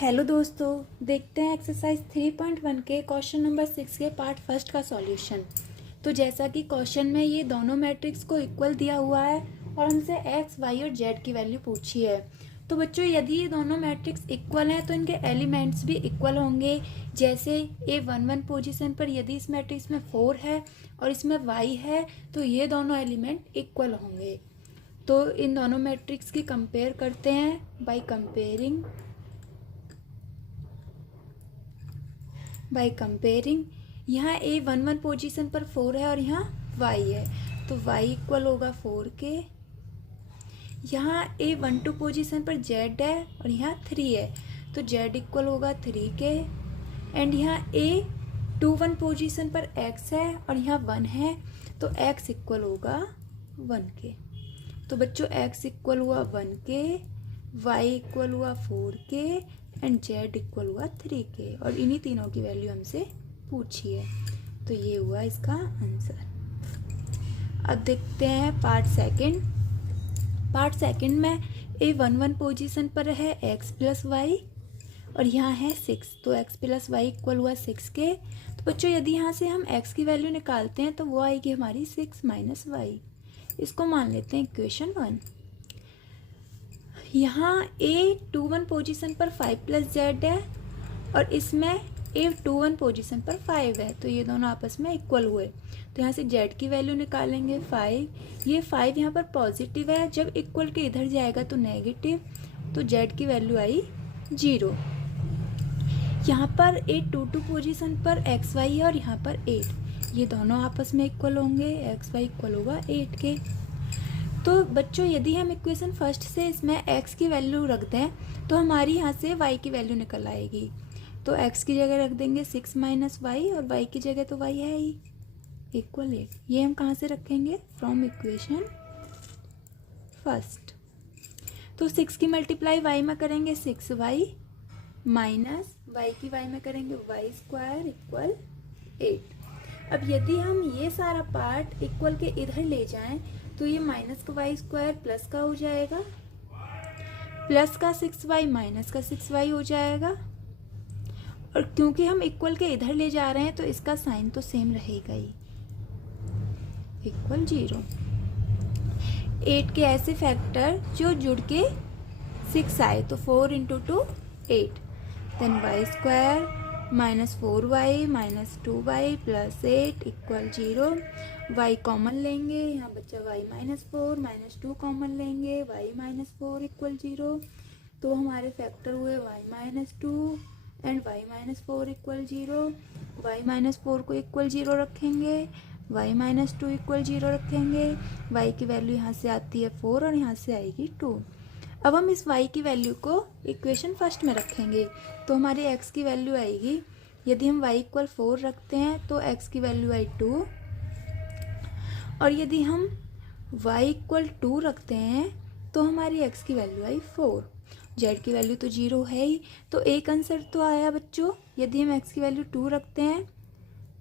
Hello दोस्तों, देखते हैं एक्सरसाइज 3.1 के क्वेश्चन नंबर 6 के पार्ट फर्स्ट का सॉल्यूशन। तो जैसा कि क्वेश्चन में ये दोनों मैट्रिक्स को इक्वल दिया हुआ है और हमसे एक्स वाई और जेड की वैल्यू पूछी है। तो बच्चों, यदि ये दोनों मैट्रिक्स इक्वल हैं तो इनके एलिमेंट्स भी इक्वल होंगे। जैसे A11 पोजीशन पर यदि इस मैट्रिक्स में 4 है और इसमें y है तो ये दोनों एलिमेंट इक्वल होंगे। तो इन दोनों मैट्रिक्स की कंपेयर करते हैं बाय कंपेयरिंग। यहाँ A11 पोजीशन पर 4 है और यहाँ y है, तो y इक्वल होगा 4 के। यहाँ A12 पोजीशन पर z है और यहाँ 3 है, तो z इक्वल होगा 3 के। एंड यहाँ A21 पोजीशन पर x है और यहाँ 1 है, तो x इक्वल होगा 1 के। तो बच्चों, x इक्वल हुआ 1 के, y इक्वल हुआ 4 के एंड z इक्वल हुआ 3 के, और इन्हीं तीनों की वैल्यू हमसे पूछी है। तो ये हुआ इसका आंसर। अब देखते हैं पार्ट सेकंड में A11 पोजीशन पर है x प्लस वाई और यहाँ है 6, तो x प्लस वाई इक्वल हुआ 6 के। तो बच्चों, यदि यहाँ से हम x की वैल्यू निकालते हैं तो वो आएगी हमारी 6 माइनस वाई। इसको मान लेते हैं इक्वेशन 1। यहाँ A21 पोजीशन पर 5 प्लस जेड है और इसमें A21 पोजीशन पर 5 है, तो ये दोनों आपस में इक्वल हुए। तो यहाँ से जेड की वैल्यू निकालेंगे 5। ये 5 यहाँ पर पॉजिटिव है, जब इक्वल के इधर जाएगा तो नेगेटिव, तो जेड की वैल्यू आई 0। यहाँ पर A22 पोजीशन पर एक्स वाई है और यहाँ पर 8, ये दोनों आपस में इक्वल होंगे, एक्स वाई इक्वल होगा 8 के। तो बच्चों, यदि हम इक्वेशन फर्स्ट से इसमें x की वैल्यू रख दें तो हमारी यहाँ से y की वैल्यू निकल आएगी। तो x की जगह रख देंगे 6 माइनस वाई और y की जगह तो y है ही, इक्वल 8। ये हम कहाँ से रखेंगे? From equation first. तो 6 की मल्टीप्लाई y में करेंगे 6y माइनस y की y में करेंगे y स्क्वायर इक्वल 8। अब यदि हम ये सारा पार्ट इक्वल के इधर ले जाएं तो ये माइनस का वाई स्क्वायर प्लस का हो जाएगा, प्लस का 6y माइनस का 6y हो जाएगा। और क्योंकि हम इक्वल के इधर ले जा रहे हैं तो इसका साइन तो सेम रहेगा ही, इक्वल 0। 8 के ऐसे फैक्टर जो जुड़ के 6 आए, तो 4 into 2 8, then y square minus 4y minus 2y plus 8 equal 0। y common लेंगे, यहाँ बच्चा y माइनस 4 माइनस 2 कॉमन लेंगे, y माइनस 4 इक्वल 0। तो हमारे फैक्टर हुए y minus 2 and y minus 4 equal 0। y minus 4 को इक्वल 0 रखेंगे, y माइनस 2 इक्वल 0 रखेंगे। y की वैल्यू यहाँ से आती है 4 और यहाँ से आएगी 2। अब हम इस y की वैल्यू को इक्वेशन फर्स्ट में रखेंगे, तो हमारी x की वैल्यू आएगी, यदि हम y इक्वल 4 रखते हैं तो x की वैल्यू आई 2, और यदि हम y इक्वल 2 रखते हैं तो हमारी x की वैल्यू आई 4। z की वैल्यू तो 0 है ही, तो एक आंसर तो आया बच्चों। यदि हम x की वैल्यू 2 रखते हैं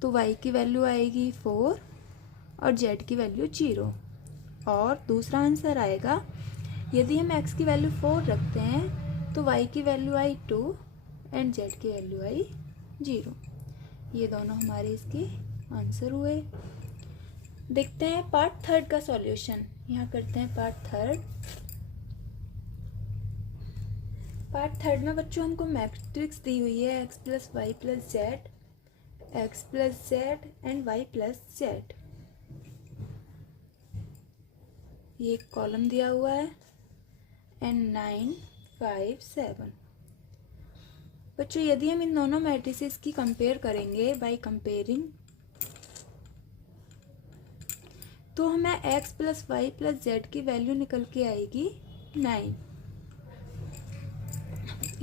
तो y की वैल्यू आएगी 4 और z की वैल्यू 0। और दूसरा आंसर आएगा, यदि हम x की वैल्यू 4 रखते हैं तो y की वैल्यू आई 2 एंड z की वैल्यू आई 0। ये दोनों हमारे इसके आंसर हुए। देखते हैं पार्ट थर्ड का सॉल्यूशन। यहाँ करते हैं पार्ट थर्ड में बच्चों हमको मैट्रिक्स दी हुई है x plus Y plus z, x plus z and y plus z. ये एक कॉलम दिया हुआ है एंड 9 5 7। बच्चों, यदि हम इन दोनों मैट्रिसेस की कंपेयर करेंगे बाय कंपेयरिंग, तो हमें x plus Y plus Z की वैल्यू निकल के आएगी 9।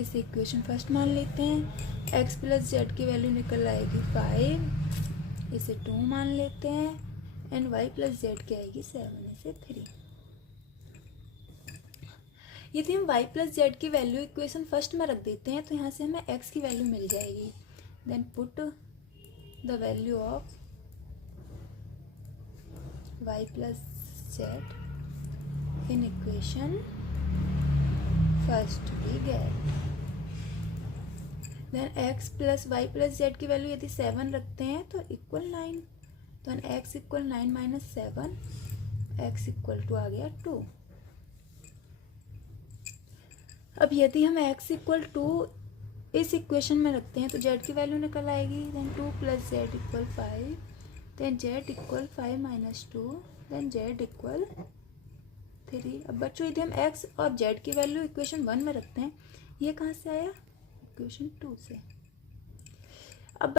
इसे इक्वेशन फर्स्ट मान लेते हैं। x प्लस जेड की वैल्यू निकल आएगी 5, इसे 2 मान लेते हैं एंड y प्लस जेड की आएगी 7, इसे 3। यदि हम y प्लस जेड की वैल्यू इक्वेशन फर्स्ट में रख देते हैं तो यहाँ से हमें x की वैल्यू मिल जाएगी। Then put the value of y plus Z in equation first we get then X plus Y plus Z की वैल्यू यदि 7 रखते हैं तो इक्वल 9, तो X equal 9 minus 7, X equal to आ गया 2। अब यदि हम x इक्वल 2 इस इक्वेशन में रखते हैं तो z की वैल्यू निकल आएगी, then 2 plus z equal 5, then z equal 5 minus 2, then z equal 3। अब बच्चों यदि हम x और z की वैल्यू इक्वेशन 1 में रखते हैं, ये कहाँ से आया, इक्वेशन 2 से।